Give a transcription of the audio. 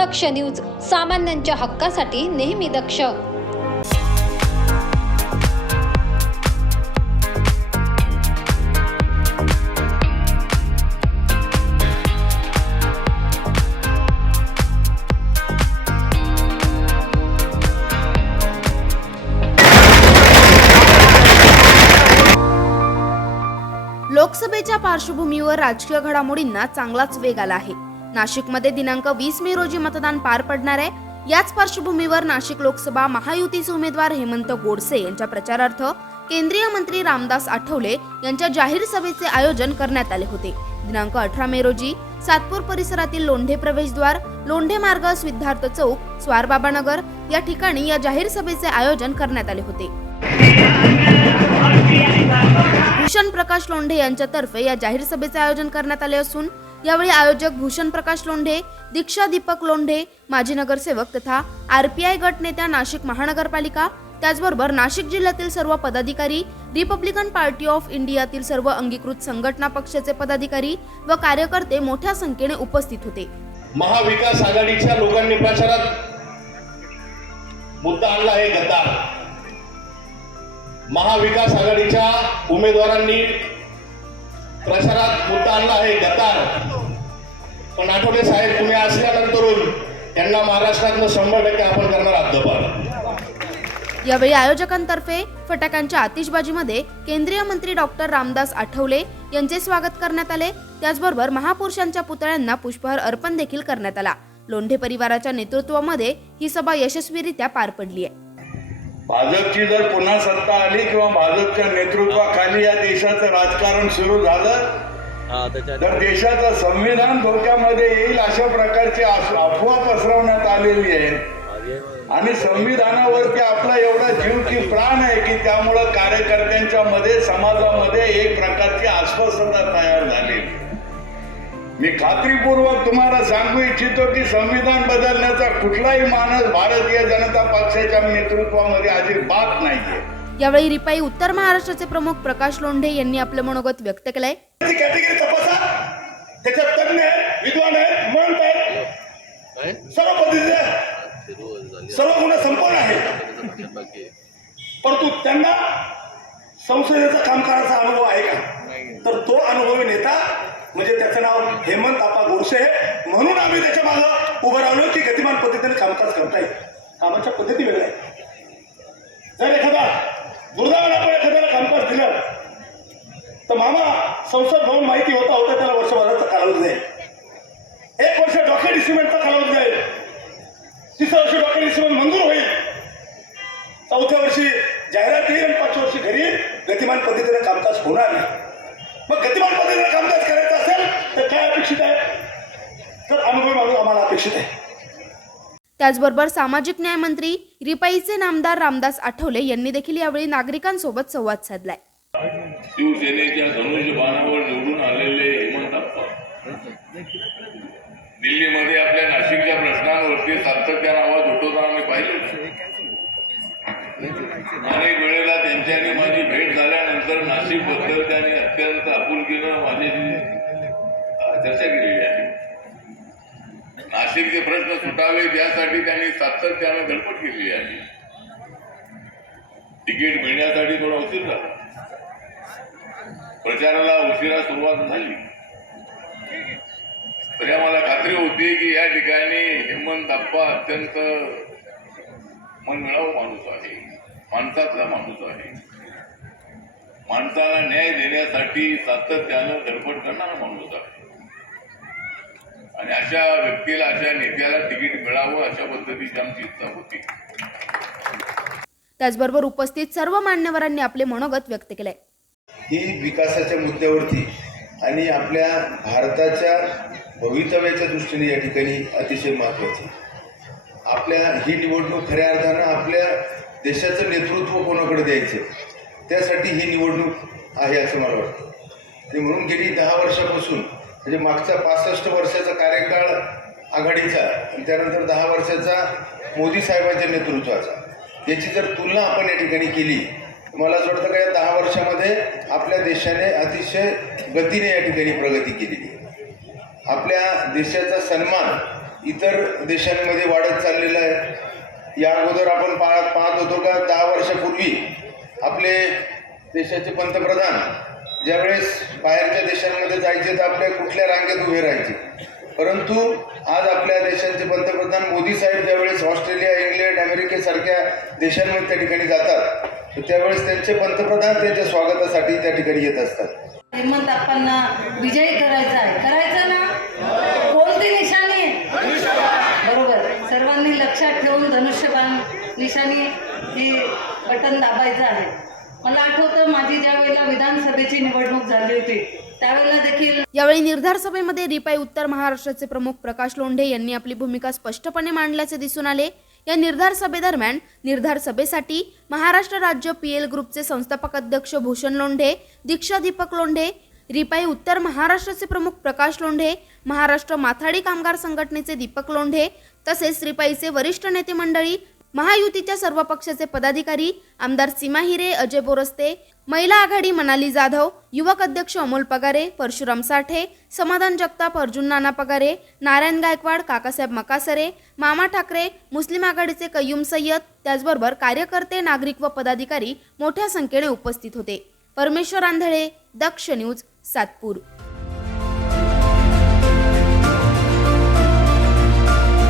दक्ष news सामान्यांच्या हक्कासाठी नेहमी दक्ष. लोकसभेच्या पार्श्वभूमीवर राजकीय घडामोडींना चांगलाच वेग आला आहे. नाशिकमध्ये दिनांक वीस मे रोजी मतदान पार पडणार आहे. याच पार्श्वभूमीवर नाशिक लोकसभा महायुतीचे उमेदवार हेमंत गोडसे यांच्या प्रचारार्थ केंद्रीय मंत्री रामदास आठवले यांच्या जाहीर सभेचे आयोजन करण्यात आले होते. दिनांक अठरा मे रोजी सातपूर परिसरातील लोंढे प्रवेशद्वार लोंढे मार्ग सिद्धार्थ चौक स्वारबाबानगर या ठिकाणी या जाहीर सभेचे आयोजन करण्यात आले होते. भूषण प्रकाश लोंढे यांच्यातर्फे या जाहीर सभेचे आयोजन करण्यात आले असून यावेळी आयोजक भूषण प्रकाश लोंढे दीक्षा दीपक लोंढे माजी नगरसेवक तथा आरपीआय गट नेत्या नाशिक महानगरपालिका त्याचबरोबर नाशिक जिल्ह्यातील सर्व पदाधिकारी रिपब्लिकन पार्टी ऑफ इंडियातील सर्व अंगीकृत संघटना पक्षाचे पदाधिकारी व कार्यकर्ते मोठ्या संख्येने उपस्थित होते. महाविकास आघाडीच्या लोकांनी प्रचारात मुद्दा आणला आहे गद्दार. महाविकास आघाडीच्या उमेदवारांनी प्रचारात मुद्दा आणला आहे गद्दार. पण आठवले साहेब तुम्ही असल्यानंतरून त्यांना महाराष्ट्रातनं शंभर टक्के आपण करणार हद्दपार यावेळी आयोजकांतर्फे फटाक्यांच्या आतिषबाजीमध्ये केंद्रीय मंत्री डॉक्टर रामदास आठवले यांचे स्वागत करण्यात आले. त्याचबरोबर महापुरुषांच्या पुतळ्यांना पुष्पहार अर्पण देखील करण्यात आला. लोंढे परिवाराच्या नेतृत्वामध्ये ही सभा यशस्वीरित्या पार पडली आहे. भाजपची जर पुन्हा सत्ता आली किंवा भाजपच्या नेतृत्वाखाली या देशाचं राजकारण सुरू झालं तर देशाचं संविधान धोक्यामध्ये येईल अशा प्रकारची अफ- अफवा पसरवण्यात आलेली आहे. आणि संविधानावरती आपला एवढा जीव की प्राण आहे की त्यामुळं कार्यकर्त्यांच्या मध्ये समाजामध्ये एक प्रकारची अस्वस्थता तयार झाली. मी खात्रीपूर्वक तुम्हाला सांगू इच्छितो की संविधान बदलण्याचा कुठलाही मानस भारतीय जनता पक्षाच्या नेतृत्वामध्ये अजिबात नाहीये. यावेळी रिपाई उत्तर महाराष्ट्राचे प्रमुख प्रकाश लोंढे यांनी आपलं मनोगत व्यक्त केलंय. सर्व पद्धतीचे आहेत. सर्व संपन्न आहे परंतु त्यांना संसदेचा काम करायचा अनुभव आहे का? तर तो अनुभवी नेता म्हणजे त्याचं नाव हेमंत आपा गोडसे आहे. म्हणून आम्ही त्याच्या मागं उभं राहिलो की गतिमान पद्धतीने कामकाज करता येईल कामाच्या पद्धती वेगळ्या जर एखादा दुर्दैवाने आपण एखाद्याला कामकाज दिलं तर मामा संसद भवन माहिती होता होता त्याला वर्षभराचा कालावधी जाईल एक वर्ष डॉक्टर सिमेंटचा कालावधी जाईल तिसऱ्या वर्षी डॉक्टर सिमेंट मंजूर होईल. चौथ्या वर्षी जाहिरात येईल आणि पाचव्या वर्षी घरी गतिमान पद्धतीने कामकाज होणार नाही. मग गतिमान पद्धतीने कामकाज करायचं असेल तर काय अपेक्षित आहे? तर अनुभवी माणूस आम्हाला अपेक्षित आहे. त्याचबरोबर सामाजिक न्याय मंत्री रिपाईचे नामदार रामदास आठवले यांनी देखील यावेळी नागरिकांसोबत संवाद साधलाय. शिवसेनेच्या धनुष्यबाणावर निवडून आलेले हेमंत दिल्लीमध्ये आपल्या नाशिकच्या प्रश्नांवरती सातत्यानं आवाज उठवताना मी पाहिले. अनेक वेळेला त्यांच्याने माझी भेट झाल्यानंतर नाशिकबद्दल त्यांनी अत्यंत आपुलकीनं माझ्याशी चर्चा केलेली आहे. नाशिकचे प्रश्न सुटावे यासाठी त्यांनी सातत्यानं धडपड केलेली आहे. तिकीट मिळण्यासाठी थोडा उशीर झाला. प्रचाराला उशिरा सुरुवात झाली. तरी आम्हाला खात्री होती की या ठिकाणी हेमंत अप्पा अत्यंत मनमिळावू माणूस आहे. माणसातला माणूस आहे. माणसाला न्याय देण्यासाठी सातत्यानं धडपड करणारा माणूस आहे. आणि अशा व्यक्तीला अशा नेत्याला तिकीट मिळावं अशा पद्धतीची आमची इच्छा होती. त्याचबरोबर उपस्थित सर्व मान्यवरांनी आपले मनोगत व्यक्त केलंय. ही विकासाच्या मुद्द्यावरती आणि आपल्या भारताच्या भवितव्याच्या दृष्टीने या ठिकाणी अतिशय महत्त्वाची आपल्या ही निवडणूक खऱ्या अर्थानं आपल्या देशाचं नेतृत्व कोणाकडे द्यायचं? त्यासाठी ही निवडणूक आहे असं मला वाटतं. आणि म्हणून गेली दहा वर्षापासून म्हणजे मागचा पासष्ट वर्षाचा कार्यकाळ आघाडीचा आणि त्यानंतर दहा वर्षाचा मोदी साहेबांच्या नेतृत्वाचा. याची जर तुलना आपण या ठिकाणी केली मला असं वाटतं का या दहा वर्षामध्ये आपल्या देशाने अतिशय गतीने या ठिकाणी प्रगती केलेली आपल्या देशाचा सन्मान इतर देशांमध्ये वाढत चाललेला आहे. या अगोदर आपण पाहत पाहत होतो का दहा वर्षापूर्वी आपले देशाचे पंतप्रधान ज्यावेळेस बाहेरच्या देशांमध्ये जायचे तर आपल्या कुठल्या रांगेत उभे राहायचे? परंतु आज आपल्या देशाचे पंतप्रधान मोदी साहेब ज्यावेळेस ऑस्ट्रेलिया इंग्लंड अमेरिकेसारख्या देशांमध्ये त्या ठिकाणी जातात त्यावेळेस त्यांचे पंतप्रधान त्यांच्या स्वागतासाठी त्या ठिकाणी येत असतात. हेमंत आप्पांना विजयी करायचा आहे. करायचं ना? कोणती निशाणी? आहे बरोबर. सर्वांनी लक्षात ठेवून धनुष्यबाण निशाणी ही बटन दाबायचं आहे. मला आठवतं माझी ज्या वेळेला विधानसभेची निवडणूक झाली होती त्यावेळेला देखील यावेळी निर्धार सभेमध्ये रिपाई उत्तर महाराष्ट्राचे प्रमुख प्रकाश लोंढे यांनी आपली भूमिका स्पष्टपणे मांडल्याचे दिसून आले. या निर्धार सभेदरम्यान निर्धार सभेसाठी महाराष्ट्र राज्य पी एल ग्रुपचे संस्थापक अध्यक्ष भूषण लोंढे दीक्षा दीपक लोंढे रिपाई उत्तर महाराष्ट्राचे प्रमुख प्रकाश लोंढे महाराष्ट्र माथाडी कामगार संघटनेचे दीपक लोंढे तसेच रिपाईचे वरिष्ठ नेते मंडळी महायुतीच्या सर्व पक्षाचे पदाधिकारी आमदार सीमा हिरे अजय बोरस्ते महिला आघाडी मनाली जाधव युवक अध्यक्ष अमोल पगारे परशुराम साठे समाधान जगताप अर्जुन नाना पगारे नारायण गायकवाड काकासाहेब मकासरे मामा ठाकरे मुस्लिम आघाडीचे कय्यूम सय्यद त्याचबरोबर कार्यकर्ते नागरिक व पदाधिकारी मोठ्या संख्येने उपस्थित होते. परमेश्वर आंधळे दक्ष न्यूज सातपूर.